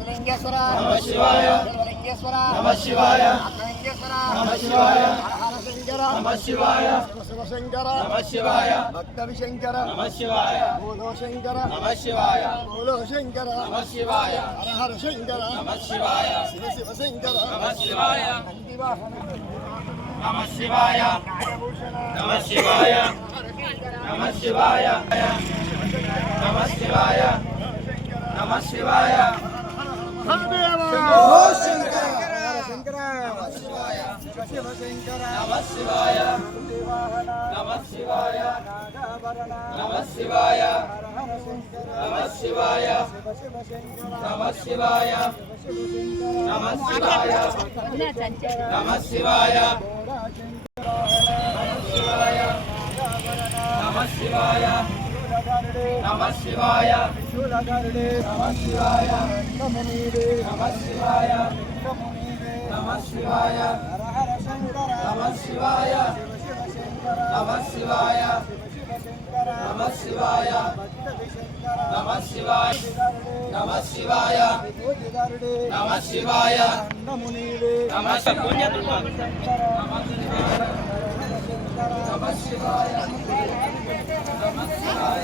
లింగేశ్వర లింగేశ్వర శివాయ శివాయ శివశంకర శివాయ భక్తవి శంకర శివాయ భూలో శంకర శివాయ భూలో శంకర శివాయ హరహర శంకర శివాయ శివ శివశంకర శివాయ నమ శివాయ నమ శివాయ నమ శివాయ నమ శివాయ నమ శివాయ శివ శంకర నమ శివాయ నమ శివాయ నమ శివాయ నమ శివాయ నమ శివాయ నమ శివాయ నమ శివాయ భోళా శంకర నమ శివాయ నమ శివాయ శూలధరుడే నమ శివాయ లింగమునీడే నమ శివాయ లింగమునీడే నమ శివాయ హర హర శంకర నమ శివాయ నమ శివాయ నమ శివాయ నమ శివాయ నమ శివాయ నమ శివాయ నమ శివాయ నమ శివాయ నమ శివాయ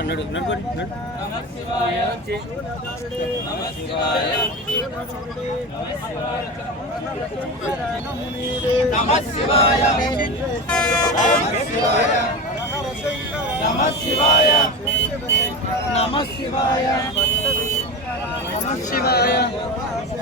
నడు నడుకోండి నడు నమ శివాయ నమ శివాయ నమ శివాయ నమ శివాయ.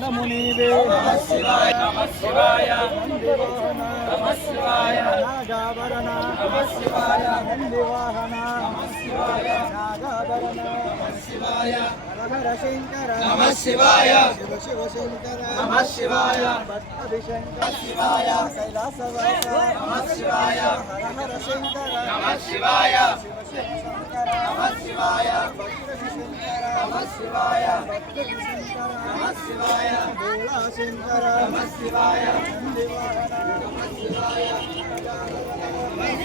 నమునీవే నాగాభరణ నందివాహన నాగాభరణ హర శంకర నమ శివాయ శివ శివ శంకర నమ శివాయ భక్తభిశంకర శివాయ కైలాసవాస నమ శివాయ హర హర నమ శివాయ శివ శివ శంకర నమ శివాయ. శంకర శంకర శంకర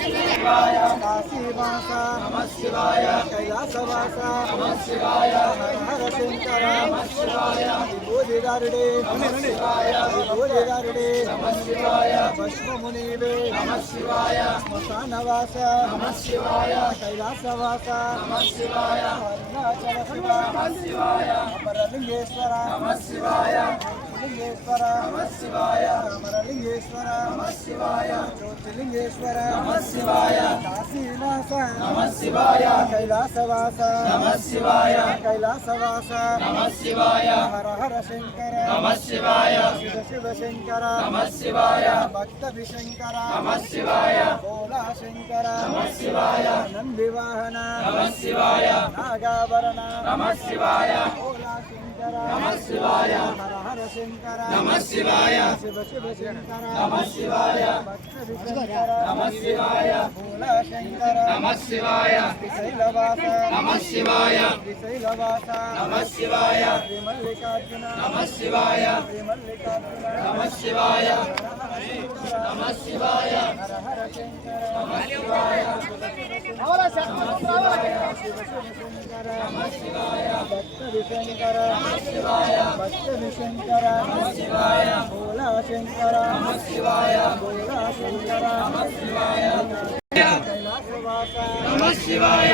शिवाय नमः शिवाय कैलासवास नमः शिवाय हर शंकर नमः शिवाय विभूतिदारुडे नमः शिवाय विभूतिदारुडे नमः शिवाय भस्ममुनिवे नमः शिवाय स्मशानवास नमः शिवाय कैलासवास नमः शिवाय अरुणाचल शिव नमः शिवाय अपरलिंगेश्वर नमः शिवाय మరలింగేశ్వర శివాయ మరలింగేశ్వర శివాయ జ్యోతిలింగేశ్వర శివాయ కాశీనాథ శివాయ కైలాసవాస శివాయ కైలాసవాస శివాయ హర హర శంకర శివాయ శివ శివ శంకర శివాయ భక్త విశంకర శివాయ భోలా శంకర శివాయ నందివాహన శివాయ నాగాభరణ శివాయ భోలా శంకర శంకర నమ శివాయ హర హర శంకర నమ శివాయ శివ శివ శంకర నమ శివాయ భక్త శంకర నమ శివాయ మూల శంకర నమ శివాయ శ్రీశైలవాస నమ శివాయ శ్రీశైలవాస నమ శివాయ శ్రీ నమ శివాయ శ్రీ మల్లికార్జున నమ శివాయ నమ శివాయ హర హర శంకర నమ శివాయ శివ శివ శంకర నమ శివాయ భక్త విశంకర భక్త విశంకర భోల శంకర భోల శంకర నమ శివాయ నమ శివాయ